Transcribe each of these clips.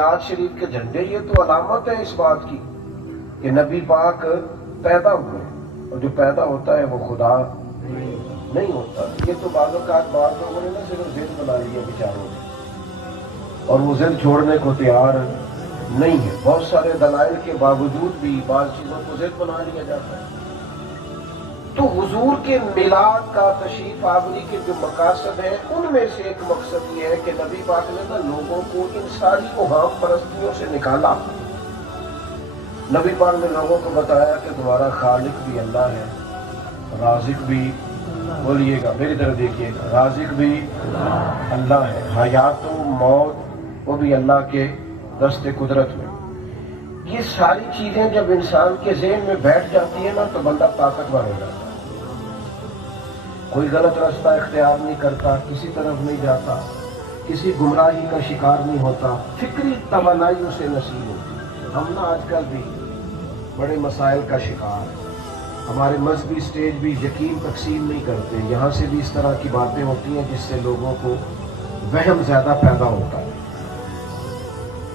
آج شریف کے جھنڈے یہ تو علامت ہے اس بات کی کہ نبی پاک پیدا ہوئے، اور جو پیدا ہوتا ہے وہ خدا نہیں ہوتا۔ یہ تو بعض اوقات بعض لوگوں نے نا صرف ضد بنا لیا بیچاروں نے، اور وہ ضد چھوڑنے کو تیار نہیں ہے۔ بہت سارے دلائل کے باوجود بھی بعض چیزوں کو ضد بنا لیا جاتا ہے۔ تو حضور کے میلاد کا تشریف آوری کے جو مقاصد ہیں ان میں سے ایک مقصد یہ ہے کہ نبی پاک نے نا لوگوں کو ان ساری اوہام پرستیوں سے نکالا۔ نبی پاک نے لوگوں کو بتایا کہ تمہارا خالق بھی اللہ ہے، رازق بھی، بولیے گا میری طرف دیکھیے گا، رازق بھی اللہ ہے، حیات و موت وہ بھی اللہ کے دست قدرت میں۔ یہ ساری چیزیں جب انسان کے ذہن میں بیٹھ جاتی ہے نا تو بندہ طاقتور ہو جاتا ہے۔ کوئی غلط راستہ اختیار نہیں کرتا، کسی طرف نہیں جاتا، کسی گمراہی کا شکار نہیں ہوتا، فکری توانائی اسے نصیب ہوتی۔ ہم نا آج کل بھی بڑے مسائل کا شکار ہیں۔ ہمارے مذہبی سٹیج بھی یقین تقسیم نہیں کرتے، یہاں سے بھی اس طرح کی باتیں ہوتی ہیں جس سے لوگوں کو وہم زیادہ پیدا ہوتا ہے،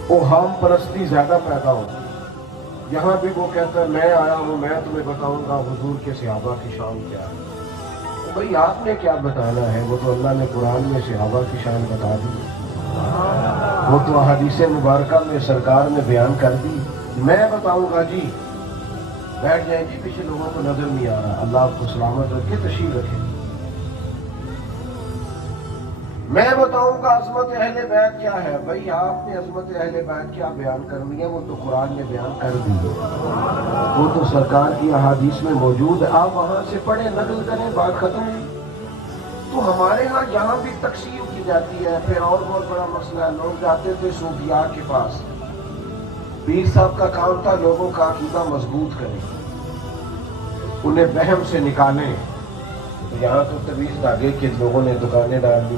اوہام پرستی زیادہ پیدا ہوتی ہے۔ یہاں بھی وہ کہتا ہے میں آیا ہوں، میں تمہیں بتاؤں گا حضور کے صحابہ کی شان کیا ہے۔ بھئی آپ نے کیا بتانا ہے؟ وہ تو اللہ نے قرآن میں صحابہ کی شان بتا دی، وہ تو احادیث مبارکہ میں سرکار نے بیان کر دی۔ میں بتاؤں گا جی؟ بیٹھ جائیں جی، پیچھے لوگوں کو نظر نہیں آ رہا، اللہ آپ کو سلامت رکھے، تشریف رکھے۔ میں بتاؤں گا عظمت اہل بیت کیا ہے؟ بھئی آپ نے عظمت اہل بیت کیا بیان کرنی ہے؟ وہ تو قرآن نے بیان کر دی، وہ تو سرکار کی احادیث میں موجود ہے، آپ وہاں سے پڑھیں، نقل کریں، بات ختم ہے۔ تو ہمارے ہاں یہاں بھی تقسیم کی جاتی ہے۔ پھر اور بہت بڑا مسئلہ ہے، لوگ جاتے تھے صوفیاء کے پاس، پیر صاحب کا کام تھا لوگوں کا عقیدہ مضبوط کریں، انہیں وہم سے نکالیں۔ یہاں تو طویل دھاگے کے لوگوں نے دکانیں ڈال دی۔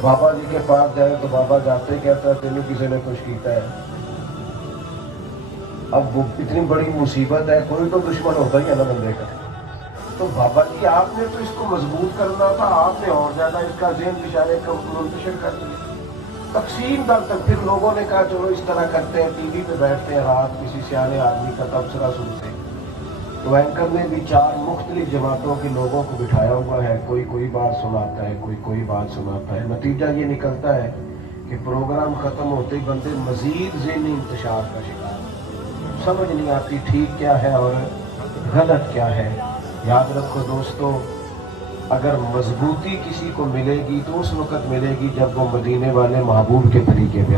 بابا جی کے پاس جائے تو بابا جاتے کہتا ہے تینوں کسی نے کچھ کیتا ہے۔ اب وہ اتنی بڑی مصیبت ہے، کوئی تو دشمن ہوتا ہی ہے نا بندے کا۔ تو بابا جی آپ نے تو اس کو مضبوط کرنا تھا، آپ نے اور زیادہ اس کا ذہن بشارے کو منتشر کر دیا، تقسیم در تک۔ پھر لوگوں نے کہا چلو اس طرح کرتے ہیں، ٹی وی پہ بیٹھتے ہیں، رات کسی سیانے آدمی کا تبصرہ سنتے ہیں۔ تو اینکر نے بھی 4 مختلف جماعتوں کے لوگوں کو بٹھایا ہوا ہے، کوئی بات سناتا ہے، کوئی بات سناتا ہے۔ نتیجہ یہ نکلتا ہے کہ پروگرام ختم ہوتے ہی بندے مزید ذہنی انتشار کا شکار، سمجھ نہیں آتی ٹھیک کیا ہے اور غلط کیا ہے۔ یاد رکھو دوستو، اگر مضبوطی کسی کو ملے گی تو اس وقت ملے گی جب وہ مدینے والے محبوب کے طریقے پہ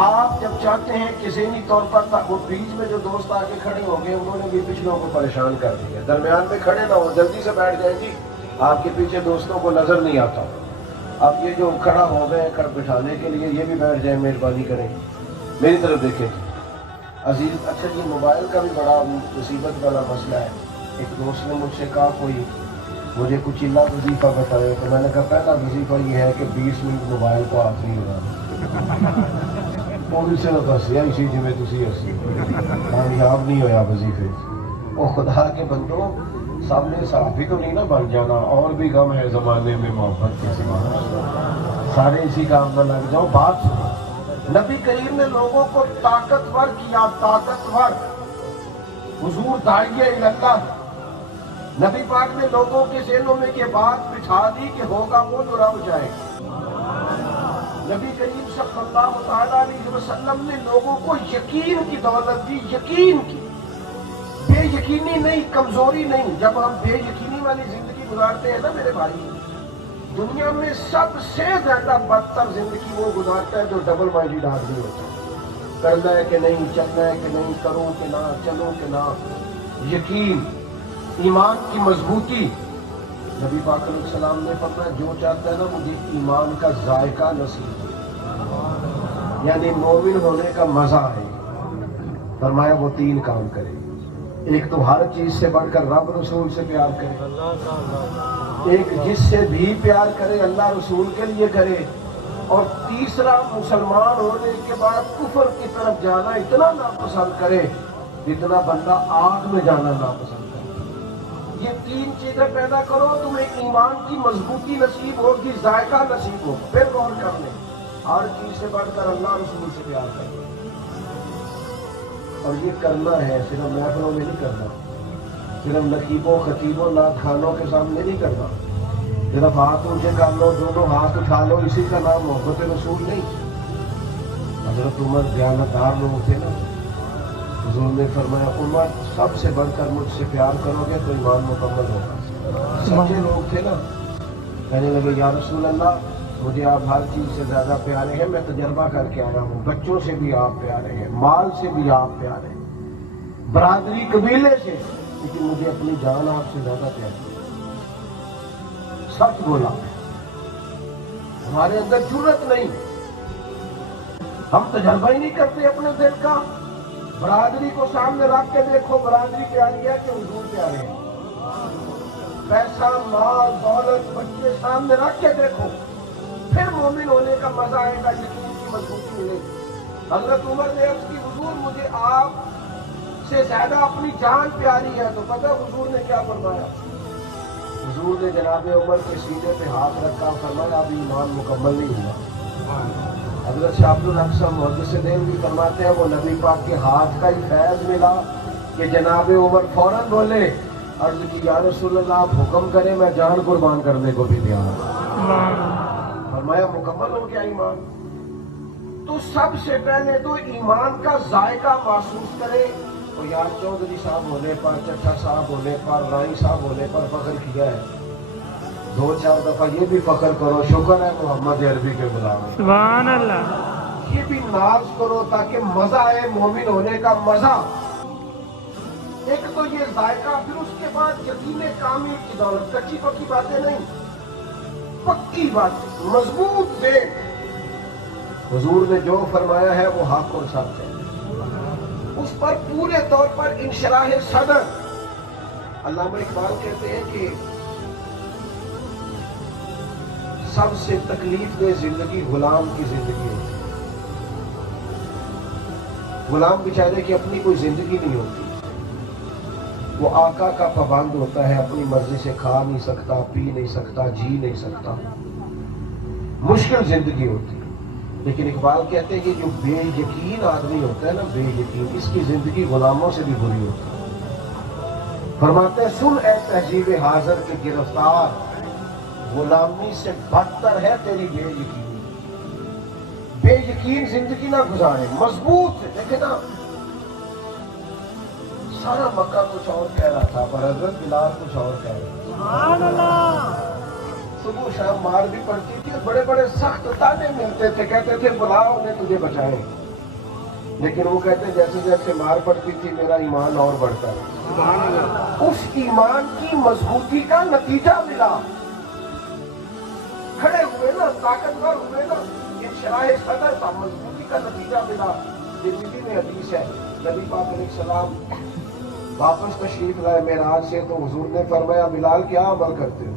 آپ جب چاہتے ہیں کہ ذہنی طور پر وہ بیچ میں جو دوست آگے کھڑے ہوں گے انہوں نے بھی پچھلوں کو پریشان کر دیا، درمیان میں کھڑے نہ ہو، جلدی سے بیٹھ جائیں جی، آپ کے پیچھے دوستوں کو نظر نہیں آتا۔ اب یہ جو کھڑا ہو گئے بٹھانے کے لیے یہ بھی بیٹھ جائیں، مہربانی کریں، میری طرف دیکھیں عزیز۔ اچھا یہ موبائل کا بھی بڑا مصیبت والا مسئلہ ہے۔ ایک دوست نے مجھ سے کہا کوئی مجھے کچھ اللہ وظیفہ بتایا، تو میں نے کہا پہلا وظیفہ یہ ہے کہ 20 منٹ موبائل کو ہاتھ نہیں لگانا۔ پوری سے دسیا اسی جی میں تسی اسی کامیاب نہیں ہویا وظیفے۔ او خدا کے بندوں، سامنے صحابی تو نہیں نا بن جانا، اور بھی غم ہے زمانے میں محبت کے سوا، سارے اسی کام میں لگ جاؤ۔ بات سنو، نبی کریم نے لوگوں کو طاقتور کیا، طاقتور، حضور داعیہ اللہ۔ نبی پاک نے لوگوں کے ذہنوں میں یہ بات بٹھا دی کہ ہوگا وہ جو رب جائے گا۔ نبی کریم صلی اللہ تعالیٰ علیہ وسلم نے لوگوں کو یقین کی دولت دی، یقین کی، بے یقینی نہیں، کمزوری نہیں۔ جب ہم بے یقینی والی زندگی گزارتے ہیں نا میرے بھائی، دنیا میں سب سے زیادہ بدتر زندگی وہ گزارتا ہے جو ڈبل مائنڈڈ آدمی ہوتا ہے، کرنا ہے کہ نہیں، چلنا ہے کہ نہیں، کروں کہ نہ، چلوں کہ نہ۔ یقین، ایمان کی مضبوطی۔ نبی پاک علیہ السلام نے فرمایا جو چاہتا ہے نا مجھے ایمان کا ذائقہ نصیب ہو، یعنی مومن ہونے کا مزہ ہے، فرمایا وہ 3 کام کرے۔ ایک تو ہر چیز سے بڑھ کر رب رسول سے پیار کرے، ایک جس سے بھی پیار کرے اللہ رسول کے لیے کرے، اور تیسرا مسلمان ہونے کے بعد کفر کی طرف جانا اتنا ناپسند کرے جتنا بندہ آگ میں جانا ناپسند کرے۔ یہ 3 چیزیں پیدا کرو، تمہیں ایمان کی مضبوطی نصیب ہوگی، ذائقہ نصیب ہوگا۔ پھر غور کر لیں، ہر چیز سے بڑھ کر اللہ رسول سے پیار کرنا، اور یہ کرنا ہے صرف محفلوں میں نہیں کرنا، صرف نقیبوں خطیبوں نعت خانوں کے سامنے نہیں کرنا، صرف ہاتھ اونچے کر لو دونوں ہاتھ اٹھا لو، اسی کا نام محبت رسول نہیں۔ حضرت عمر دیانتدار لوگ تھے نا، حضور نے فرمایا امت سب سے بڑھ کر مجھ سے پیار کرو گے تو ایمان مکمل ہوگا۔ سچے لوگ تھے نا، کہنے لگے یا رسول اللہ مجھے آپ ہر چیز سے زیادہ پیارے ہیں، میں تجربہ کر کے آیا ہوں، بچوں سے بھی آپ پیارے ہیں، مال سے بھی آپ پیارے ہیں، برادری قبیلے سے، لیکن مجھے اپنی جان آپ سے زیادہ پیاری ہے۔ سچ بولا، ہمارے اندر جرت نہیں، ہم تجربہ ہی نہیں کرتے اپنے دل کا۔ برادری کو سامنے رکھ کے دیکھو، برادری پیاری ہے کہ حضور پیارے ہیں؟ پیسہ مال دولت بچے سامنے رکھ کے دیکھو، پھر مومن ہونے کا مزہ آئے گا، یقین کی مضبوطی ملے گی۔ حضرت عمر نے عرض کی حضور مجھے آپ سے زیادہ اپنی جان پیاری ہے، تو پتہ حضور نے کیا فرمایا؟ حضور نے جناب عمر کے سینے پہ ہاتھ رکھا، فرمایا اب ایمان مکمل نہیں ہوا۔ حضرت شاہ عبد الحق صاحب محدث دین بھی فرماتے ہیں وہ نبی پاک کے ہاتھ کا ہی فیض ملا کہ جناب عمر فوراً بولے، عرض کی یا رسول اللہ آپ حکم کریں میں جان قربان کرنے کو بھی تیار ہوں۔ فرمایا مکمل ہو گیا ایمان۔ تو سب سے پہلے تو ایمان کا ذائقہ محسوس کرے۔ اور یار چودھری صاحب ہونے پر، چچا صاحب ہونے پر، رائی صاحب ہونے پر فخر کیا ہے، دو چار دفعہ یہ بھی فخر کرو شکر ہے محمد عربی کے غلام ہیں۔ سبحان اللہ۔ یہ بھی ناز کرو تاکہ مزہ آئے مومن ہونے کا مزہ۔ ایک تو یہ ذائقہ، پھر اس کے بعد یقین کامل کی دولت، کچی پکی باتیں نہیں، پکی باتیں، مضبوط دے۔ حضور نے جو فرمایا ہے وہ حق اور سچ ہے، اس پر پورے طور پر انشراح صدر۔ علامہ اقبال کہتے ہیں کہ سب سے تکلیف دہ زندگی غلام کی زندگی ہوتی ہے۔ غلام بیچارے کی اپنی کوئی زندگی نہیں ہوتی، وہ آقا کا پابند ہوتا ہے، اپنی مرضی سے کھا نہیں سکتا، پی نہیں سکتا، جی نہیں سکتا، مشکل زندگی ہوتی ہے۔ لیکن اقبال کہتے ہیں کہ جو بے یقین آدمی ہوتا ہے نا، بے یقین، اس کی زندگی غلاموں سے بھی بری ہوتی ہے۔ فرماتے ہیں سن اے تہذیب حاضر کے گرفتار، غلامی سے بدتر ہے تیری بے یقینی۔ بے یقین زندگی نہ گزارے، مضبوط سے دیکھے نا، سارا مکہ کچھ اور کہہ رہا تھا پر حضرت بلال کچھ اور کہہ رہا تھا۔ سبحان اللہ۔ صبح شام مار بھی پڑتی تھی اور بڑے بڑے سخت تانے ملتے تھے، کہتے تھے بلاؤ نے تجھے بچائے، لیکن وہ کہتے جیسے جیسے مار پڑتی تھی میرا ایمان اور بڑھتا ہے۔ اس ایمان کی مضبوطی کا نتیجہ ملا، کھڑے ہوئے نا، طاقتور ہوئے نا، انشراح صدر تھا، مضبوطی کا نتیجہ ملا۔ ترمذی میں حدیث ہے، نبی پاک علیہ السلام واپس تشریف لائے معراج سے، تو حضور نے فرمایا بلال کیا عمل کرتے ہو؟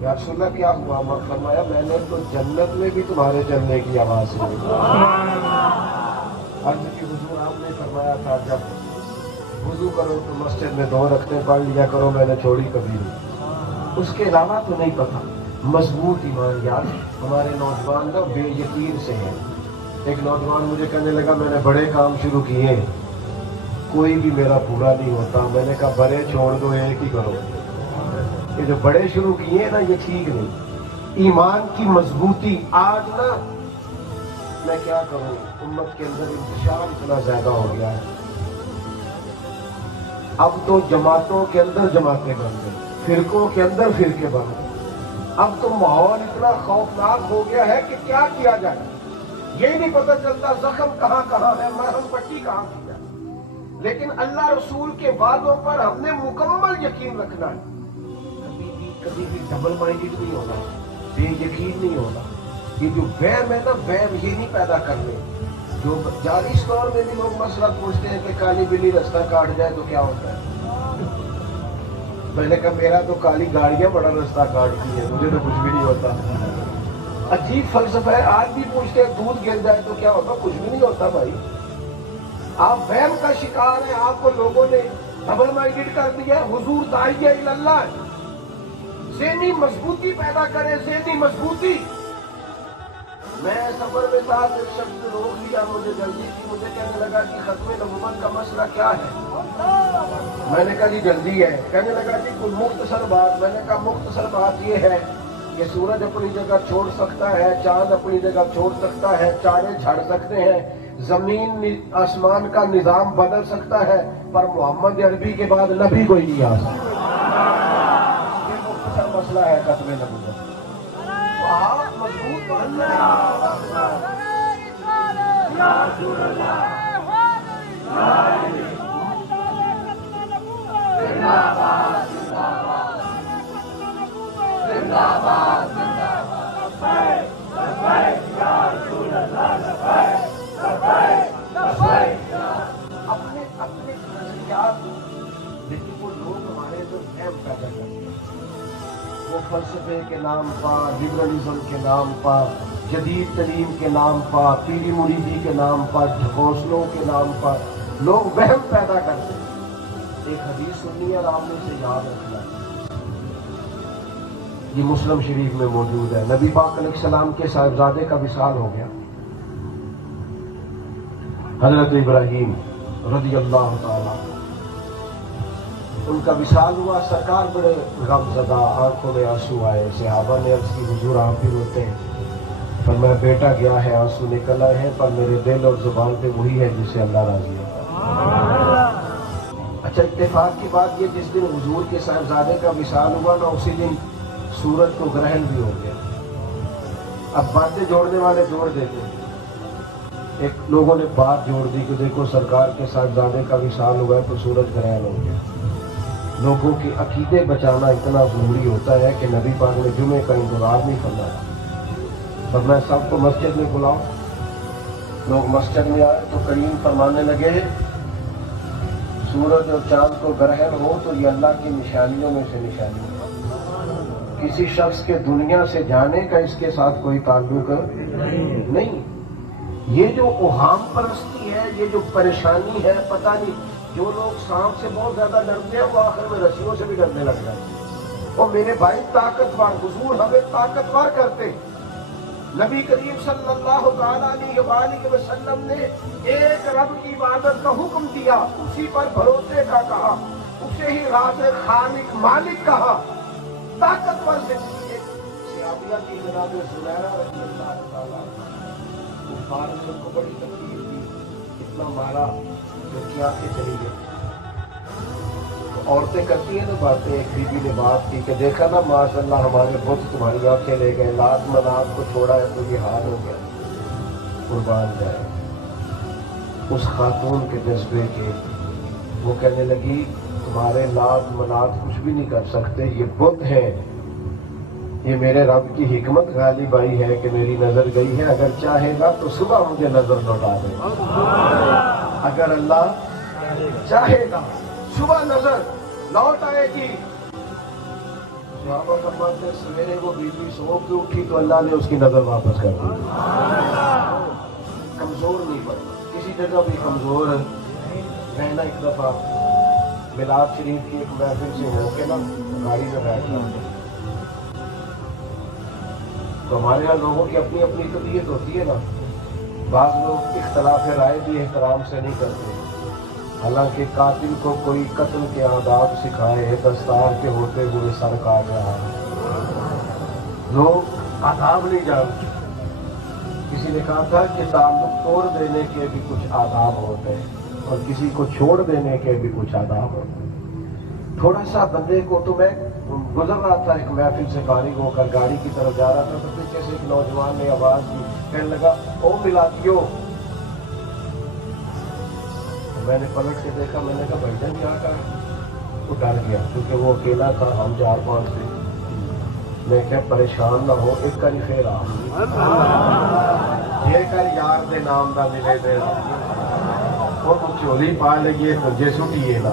یا رسول اللہ کیا ہوا؟ فرمایا میں نے تو جنت میں بھی تمہارے چلنے کی آواز سنی۔ عرض کی حضور آپ نے فرمایا تھا جب وضو کرو تو مسجد میں 2 رکعتیں پڑھ لیا کرو، میں نے چھوڑی کبھی نہیں، اس کے علاوہ تو نہیں پتا۔ مضبوط ایمان یار، ہمارے نوجوان نا بے یقین سے ہیں۔ ایک نوجوان مجھے کہنے لگا میں نے بڑے کام شروع کیے ہیں، کوئی بھی میرا پورا نہیں ہوتا۔ میں نے کہا بڑے چھوڑ دو، ایک ہی کرو۔ یہ جو بڑے شروع کیے ہیں نا یہ ٹھیک نہیں۔ ایمان کی مضبوطی آج نا میں کیا کروں، امت کے اندر انتشار اتنا زیادہ ہو گیا ہے، اب تو جماعتوں کے اندر جماعتیں بن گئی، فرقوں کے اندر فرقے بن گئے، اب تو ماحول اتنا خوفناک ہو گیا ہے کہ کیا کیا جائے یہ نہیں پتہ چلتا، زخم کہاں کہاں ہے، مرہم پٹی کہاں کی جائے۔ لیکن اللہ رسول کے وعدوں پر ہم نے مکمل یقین رکھنا ہے، کبھی بھی ڈبل مائنڈڈ نہیں ہونا، بے یقین نہیں ہونا۔ یہ جو وہم ہے نا، وہم یہ نہیں پیدا کرنے۔ جو جعلی اسٹور میں بھی لوگ مسئلہ پوچھتے ہیں کہ کالی بلی رستہ کاٹ جائے تو کیا ہوتا ہے؟ میں نے کہا میرا تو کالی گاڑیاں بڑا رستہ کاٹتی ہیں، مجھے تو کچھ بھی نہیں ہوتا۔ عجیب فلسفہ ہے، آج بھی پوچھتے ہیں دودھ گر جائے تو کیا ہوتا؟ کچھ بھی نہیں ہوتا بھائی۔ آپ وہم کا شکار ہیں، آپ کو لوگوں نے ڈبل مائنڈڈ کر دیا ہے۔ حضور داعیہ اللہ ہے، ذہنی مضبوطی پیدا کرے، ذہنی مضبوطی۔ میں سفر میں تھا، ایک شخص نے روک لیا، مجھے جلدی تھی، مجھے کہنے لگا کہ ختم نبوت کا مسئلہ کیا ہے؟ میں نے کہا جی جلدی ہے۔ کہنے لگا جی کوئی مختصر بات۔ میں نے کہا مختصر بات یہ ہے کہ سورج اپنی جگہ چھوڑ سکتا ہے، چاند اپنی جگہ چھوڑ سکتا ہے، تارے جھڑ سکتے ہیں، زمین آسمان کا نظام بدل سکتا ہے، پر محمد عربی کے بعد نبی کوئی نہیں آ سکتا۔ یہ مختصر مسئلہ ہے ختم نبوت۔ تو آپ مضبوط بننا اپنے نظریات، لیکن وہ لوگ ہمارے جو وہم پیدا کرتے ہیں، وہ فلسفے کے نام پر، لبرلزم کے نام پر، جدید تعلیم کے نام پر، پیری مریدی کے نام پر، ڈھکوسلوں کے نام پر لوگ وہم پیدا کرتے ہیں۔ ایک حدیث سنی ہے اور آپ نے اسے یاد رکھنا ہے، یہ مسلم شریف میں موجود ہے۔ نبی پاک علیہ السلام کے صاحبزادے کا وصال ہو گیا، حضرت ابراہیم رضی اللہ تعالیٰ، ان کا وصال ہوا۔ سرکار بڑے غم زدہ، آنکھوں میں آنسو آئے۔ صحابہ نے عرض کی حضور آپ بھی روتے ہیں؟ فرمایا بیٹا گیا ہے، آنسو نکل آئے ہیں، پر میرے دل اور زبان پہ وہی ہے جس سے اللہ راضی ہے۔ اچھا اتفاق کی بات یہ، جس دن حضور کے صاحبزادے کا وصال ہوا نا، اسی دن سورج کو گرہن بھی ہو گیا۔ اب باتیں جوڑنے والے جوڑ دیتے ہیں، ایک لوگوں نے بات جوڑ دی کہ دیکھو سرکار کے صاحبزادے کا وصال ہوا ہے تو سورج گرہن ہو گیا۔ لوگوں کے عقیدے بچانا اتنا ضروری ہوتا ہے کہ نبی پاک نے جمعے کا انتظار نہیں فرمایا، فرمایا سب کو مسجد میں بلاؤ۔ لوگ مسجد میں آئے تو کریم فرمانے لگے سورج اور چاند کو گرہن ہو تو یہ اللہ کی نشانیوں میں سے نشانی ہے، کسی شخص کے دنیا سے جانے کا اس کے ساتھ کوئی تعلق نہیں۔ یہ جو اوہام پرستی ہے، یہ جو پریشانی ہے، پتہ نہیں، جو لوگ سانپ سے بہت زیادہ ڈرتے ہیں وہ آخر میں رسیوں سے بھی ڈرنے لگ جاتے ہیں۔ اور میرے بھائی طاقتور، حضور ہمیں طاقتور کرتے۔ نبی کریم صلی اللہ تعالیٰ علیہ وآلہ وسلم نے ایک رب کی عبادت کا حکم دیا، اسی پر بھروسے کا کہا، اسے ہی رازق خالق مالک کہا۔ طاقتور زندگی صحابیہ کی جناب زبیرہ رضی اللہ تعالیٰ کفار نے ان کو بڑی تکلیف دی، اتنا مارا جو کیا کہ چلی گئی۔ عورتیں کرتی ہیں نا باتیں، ایک بی بی نے بات کی کہ دیکھا نا ماشاء اللہ ہمارے بت تمہاری آنکھیں لے گئے، لات منات کو چھوڑا ہے تو یہ حال ہو گیا۔ قربان جائے اس خاتون کے جذبے کے، وہ کہنے لگی تمہارے لات منات کچھ بھی نہیں کر سکتے، یہ بت ہے، یہ میرے رب کی حکمت غالب آئی ہے کہ میری نظر گئی ہے، اگر چاہے گا تو صبح مجھے نظر لوٹا دے گا، اگر اللہ چاہے گا صبح نظر لوٹ آئے گی۔ صحابہ فرماتے ہیں سویرے وہ بی بی سو کے اٹھی تو اللہ نے اس کی نظر واپس کر دی۔ کمزور نہیں پڑا، کسی جگہ بھی کمزور رہنا۔ ایک دفعہ میلاد شریف کی ایک محفل سے ہو کے نا گاڑی میں بیٹھنا، تو ہمارے یہاں لوگوں کی اپنی اپنی طبیعت ہوتی ہے نا، بعض لوگ اختلاف رائے بھی احترام سے نہیں کرتے، حالانکہ قاتل کو کوئی قتل کے آداب سکھائے، دستار کے ہوتے ہوئے سر کاٹ رہا ہے، لوگ آداب نہیں جانتے۔ کسی نے کہا تھا کہ تعلق توڑ دینے کے بھی کچھ آداب ہوتے ہیں اور کسی کو چھوڑ دینے کے بھی کچھ آداب ہوتے ہیں۔ تھوڑا سا بندے کو، تو میں گزر رہا تھا ایک محفل سے فارغ ہو کر گاڑی کی طرف جا رہا تھا، تو پیچھے سے ایک نوجوان نے آواز دی، کہنے لگا او ملادیو۔ میں نے پلٹ کے دیکھا، میں نے کہا بھائی جان کیا کہا؟ وہ ڈر گیا کیونکہ وہ اکیلا تھا، ہم 4-5 تھے۔ میں کیا پریشان نہ ہو، ایک کری پھر آ یہ کر یار دے نام دا ملے دے وہ چولی پا لگیے تو جے سٹیے نا۔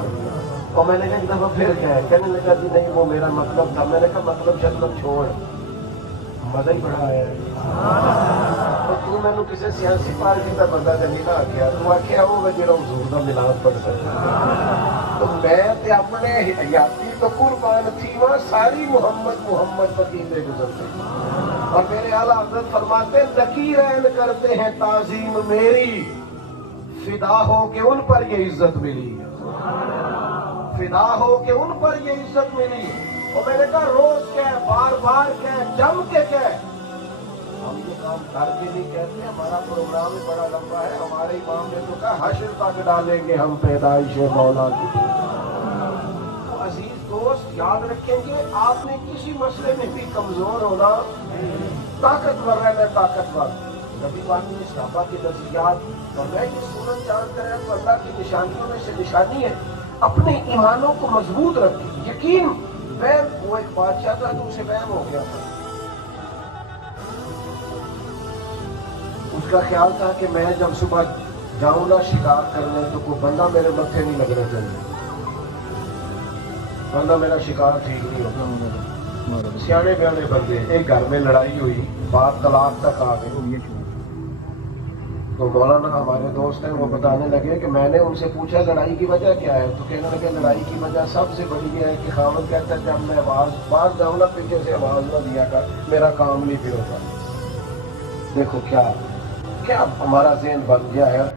اور میں نے کہا ایک دفعہ پھر کیا ہے؟ کہنے لگا جی نہیں وہ میرا مطلب تھا۔ میں نے کہا مطلب چھوڑ، مزہ ہی بڑا ہے۔ اور تو میں نے کسی سیاسی پارٹی کا بندہ نہیں نہ آخیا، تو آخیا ہوگا جا حضور کا ملاد پڑھتا ہے۔ تو میں تے اپنے حیاتی تو قربان تھی، وہاں ساری محمد پتیلے گزرتے اور میرے اعلیٰ حضرت فرماتے نکیرین کرتے ہیں تعظیم میری، فدا ہو کہ ان پر یہ عزت ملی، فدا ہو کہ ان پر یہ عزت ملی۔ اور میں نے کہا روز کہہ، بار بار کہہ، جم کے کہہ۔ ہم یہ کام کر کے نہیں کہتے، ہمارا پروگرام ہی بڑا لمبا ہے۔ ہمارے امام نے تو کہا حشر تک ڈالیں گے ہم پیدائش مولا کی۔ تو عزیز دوست یاد رکھیں گے، آپ نے کسی مسئلے میں بھی کمزور ہونا، طاقتور رہنا، طاقتور۔ نبی پاک نے صحابہ کے نظریات اور میں یہ سنن جان کر ہے تو اللہ کی نشانیوں میں سے نشانی ہے، اپنے ایمانوں کو مضبوط رکھیں۔ یقین وہم، وہ ایک بادشاہ تھا تو اسے وہم ہو گیا تھا، اس کا خیال تھا کہ میں جب صبح جاؤں نا شکار کرنے تو کوئی بندہ میرے متھے نہیں لگنا چاہیے، ورنہ میرا شکار ٹھیک نہیں ہوگا۔ سیانے بیانے بندے، ایک گھر میں لڑائی ہوئی، بات طلاق تک آ گئی، تو مولانا ہمارے دوست ہیں وہ بتانے لگے کہ میں نے ان سے پوچھا لڑائی کی وجہ کیا ہے، تو کہنے لگے لڑائی کی وجہ سب سے بڑی یہ ہے کہ خاوند کہتا ہے جب میں باز جاؤں نا پیچھے سے آواز نہ دیا کر، میرا کام نہیں پھر ہوتا۔ دیکھو کیا ہمارا ذہن بن گیا ہے۔